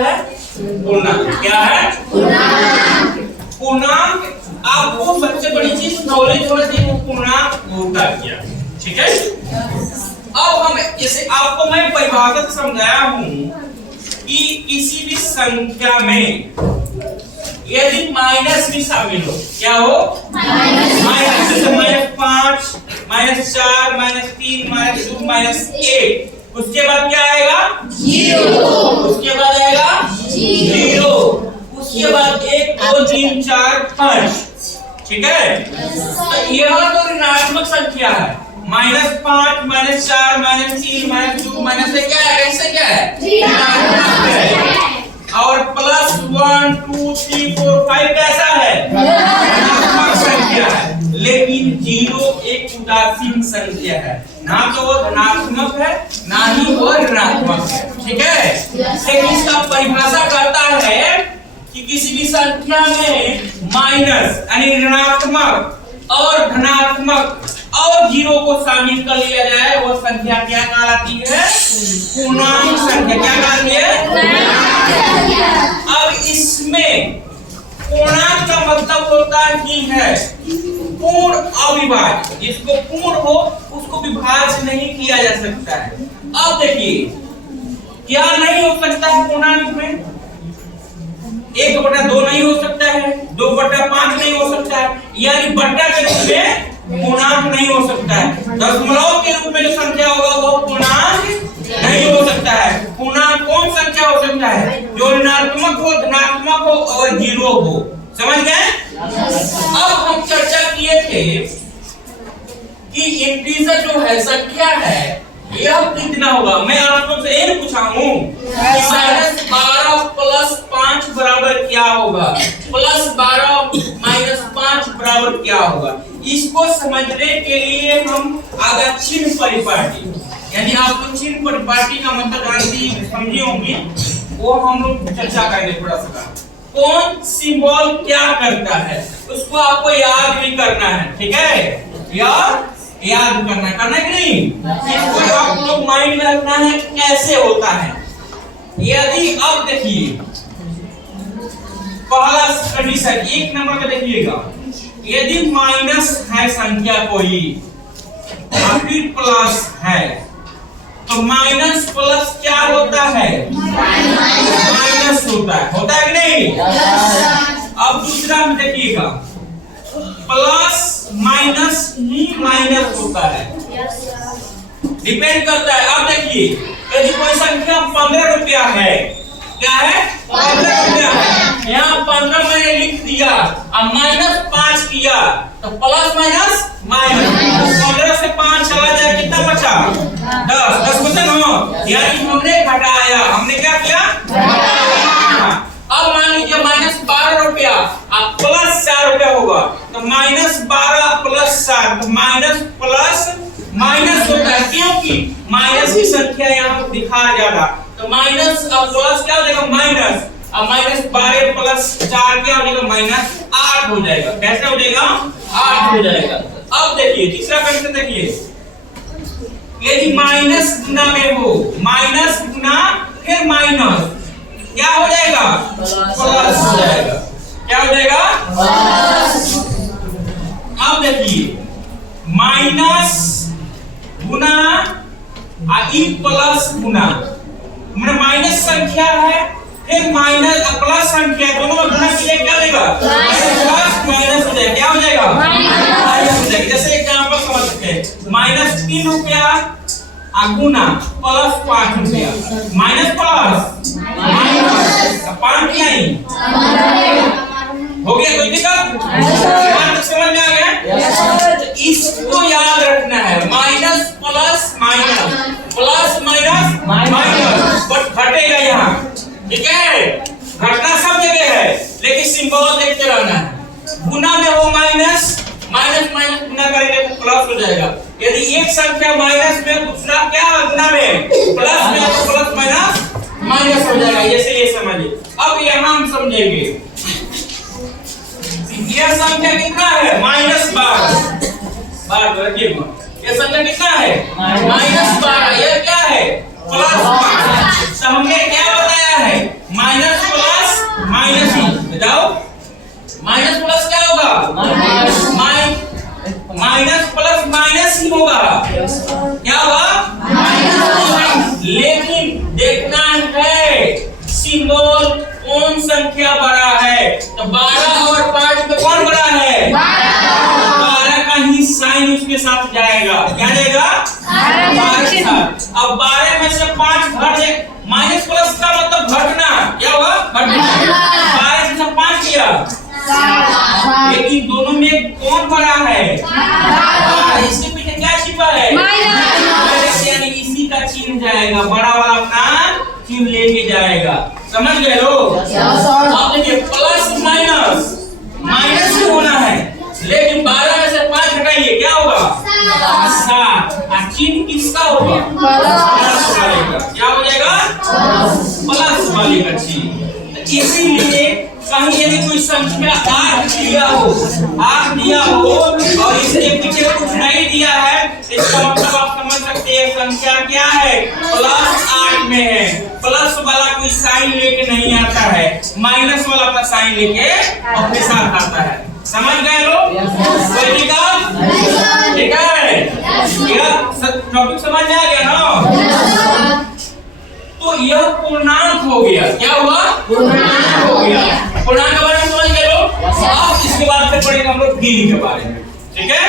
है? पूर्णांक। क्या है? पूर्णांक। आपको सबसे बड़ी चीज नॉलेज होना चाहिए, पूर्णांक होता क्या। ठीक है, अब हम जैसे आपको मैं परिभाषा से समझाया हूं कि किसी भी संख्या में यदि माइनस भी शामिल हो, क्या हो? माइनस। जैसे -5, -4, -3, -2, -1, उसके बाद क्या आएगा? 0। उसके बाद आएगा 0। उसके बाद 1 2 3 4 5। ठीक है, तो यह तो ऋणात्मक संख्या है। -5, -4, -3, -2, -1 क्या है? कैसे क्या है? ऋणात्मक है। और +1 2 3 4 5 कैसा है? धनात्मक संख्या है। लेकिन 0 एक उदासीन संख्या है, ना तो वो धनात्मक है ना ही वो ऋणात्मक है। ठीक है, लेकिन इसका परिभाषा कहता है कि किसी भी संख्या में माइनस यानी ऋणात्मक और धनात्मक और 0 को शामिल कर लिया जाए, वो संख्या क्या कहलाती है? पूर्णांक संख्या। क्या कहलाती है? अब इसमें पूर्णांक का मतलब होता ही है पूर्ण अविभाज्य। जिसको पूर्ण हो उसको विभाज्य नहीं किया जा सकता है। अब देखिए क्या नहीं हो सकता है पूर्णांक में? 1/2 नहीं हो सकता है, 2/5 नहीं हो सकता है, यानी बट्टा के रूप में पूर्णांक नहीं हो सकता है। दशमलव के रूप में जो संख्या होगा वो पूर्णांक नहीं हो सकता है। पूर्णांक कौन संख्या हो सकता है? जो ऋणात्मक हो, धनात्मक हो और 0 हो। समझ गए? अब हम चर्चा किए थे कि इंटीजर जो है, संख्या है, यह कितना होगा। मैं आप लोग से ये पूछा हूं कि -12 + 5 बराबर क्या होगा, +12 - 5 बराबर क्या होगा। इसको समझने के लिए हम अगर चिन्ह परिपाटी, यानी आप लोग चिन्ह परिपाटी का मतलब जानती समझी होंगी, वो हम लोग चर्चा करेंगे थोड़ा सा। कौन सिंबल क्या करता है उसको आपको याद भी करना है। ठीक है, याद करना है कि नहीं? इसको आप लोग माइंड में रखना है कैसे होता है। यदि अब देखिए पहला कंडीशन 1 नंबर का देखिएगा, यदि माइनस है संख्या कोई और फिर प्लस है, तो माइनस प्लस क्या होता है? माइनस होता है कि नहीं? अब दूसरा में देखिएगा, प्लस माइनस ही माइनस होता है, डिपेंड करता है। अब देखिए यदि कोई संख्या 15 रुपया है, क्या है? 15 रुपया है। यहाँ 15 मैंने लिख दिया और -5 किया, तो प्लस माइनस माइनस। 15 से 5 चला जाए, कितना बचा? 10 बचा ना, यानी हमने घटाया। हमने क्या किया? अब मान लीजिए -12 रुपया अब प्लस 4 रुपया होगा, तो -12 + 4 माइनस प्लस माइनस होता है, क्योंकि माइनस की संख्या यहाँ दिखा ज्यादा, तो माइनस और प्लस क्या हो जाएगा? माइनस। अब -12 + 4 क्या हो जाएगा? -8 हो जाएगा। कैसे हो जाएगा? 8 हो जाएगा। अब देखिए तीसरा कंडीशन देखिए, यदि माइनस गुना में हो, माइनस गुना फिर माइनस, क्या हो जाएगा? प्लस हो जाएगा। क्या हो जाएगा? प्लस। अब देखिए माइनस गुना प्लस गुना, माइनस संख्या है फिर माइनस प्लस संख्या, दोनों में गुणा किया क्या होगा? प्लस माइनस हो जाएगा। क्या हो जाएगा? माइनस हो जाएगा। जैसे एग्जांपल समझ सकते हैं, -3 रुपया गुना +5 रुपया, माइनस प्लस माइनस 5 क्या ही हो गया? कोई दिक्कत? समझ में आ गया? इसको याद रखना है, minus plus minus, plus minus minus, but घटेगा यहाँ। ठीक है, घटना सब जगह है, लेकिन सिंबल देखते रहना है। गुना में हो माइनस, माइनस माइनस गुना करेंगे तो प्लस हो जाएगा। यदि एक संख्या माइनस में, दूसरा क्या गुना में, प्लस में, तो प्लस माइनस माइनस हो जाएगा। जैसे ये समझिए। अब यहाँ हम समझेंगे, यह संख्या कितना है? -12। यह संख्या कितना है? -12। यह क्या है? +5। तो हमने क्या बताया है? माइनस ही होगा। क्या होगा? लेकिन देखना है सिंबल कौन संख्या बड़ा है। तो 12 और 5 में कौन बड़ा है? 12 का ही साइन उसके साथ जाएगा। क्या जाएगा? 12 के साथ। अब 12 में से 5 घट जाए, माइनस प्लस का मतलब घटना। क्या हुआ? घटना। 12 में से 5 किया, लेकिन दोनों में कौन बड़ा है? इसके पीछे क्या छिपा है? माइनस। यानी इसी का चिन्ह जाएगा, बड़ा वाला अपना चिन्ह लेके जाएगा। समझ गए लोग? अब देखिए प्लस माइनस, माइनस ही होना है, लेकिन 12 में से 5 घटाइए, क्या होगा? 7। चिन्ह किसका होगा? प्लस वाले का। क्या हो जाएगा? प्लस वाले का चिन्ह। इसीलिए कहीं यदि कोई संख्या 8 दिया हो और इसके पीछे कुछ नहीं दिया है, इसका मतलब आप समझ सकते हैं संख्या क्या है? प्लस 8 में है। प्लस वाला कोई साइन लेके नहीं आता है, माइनस वाला अपना साइन लेके अपने साथ आता है। समझ गए लोग? ठीक है, यह टॉपिक समझ में आ गया ना? तो यह पूर्णांक हो गया। क्या हुआ? पूर्णांक हो गया। पूर्णांक के बारे में समझ गए लोग? अब इसके बाद फिर पढ़ेंगे हम लोग गिरी के बारे में। ठीक है?